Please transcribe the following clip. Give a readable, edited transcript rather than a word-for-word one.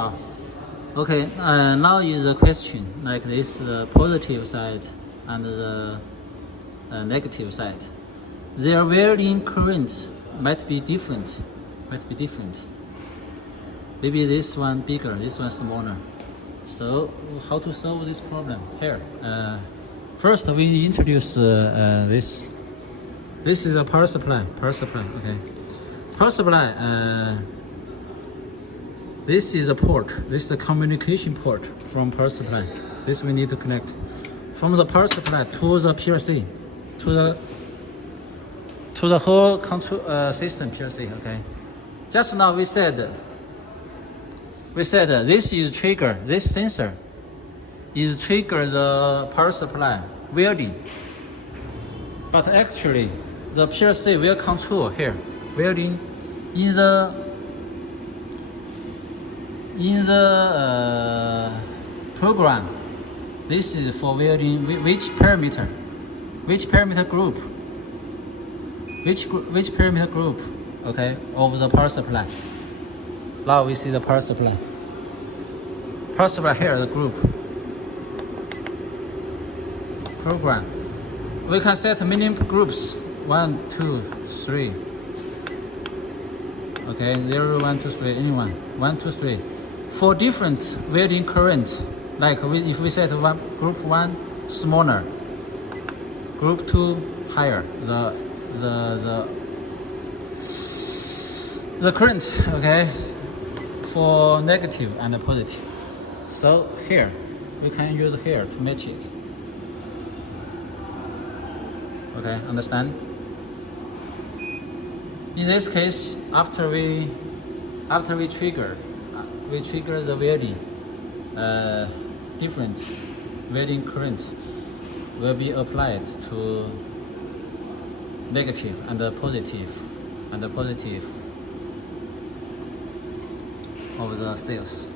好 ，OK， now is the question like this: the positive side and the negative side. Their welding current might be different. Maybe this one bigger, this one smaller. So how to solve this problem? Here, first we introduce this. This is a power supply. Okay, power supply. This is a port. This is a communication port from power supply. This we need to connect from the power supply to the PLC, to the whole control system PLC. Okay. Just now we said this is trigger. This sensor is trigger the power supply welding. But actually, the PLC will control here welding in the program. This is for welding which parameter group, which parameter group, okay, of the power supply. Now we see the power supply. Power supply here, the group program. We can set many groups. 1, 2, 3. Okay, 0, 1, 2, 3. Anyone? 1, 2, 3. For different welding current, like if we set group 1 smaller, group 2 higher, the current, okay, for negative and positive. So here we can use here to match it. Okay, understand? In this case, after we trigger the welding, different welding current will be applied to negative and the positive of the cells.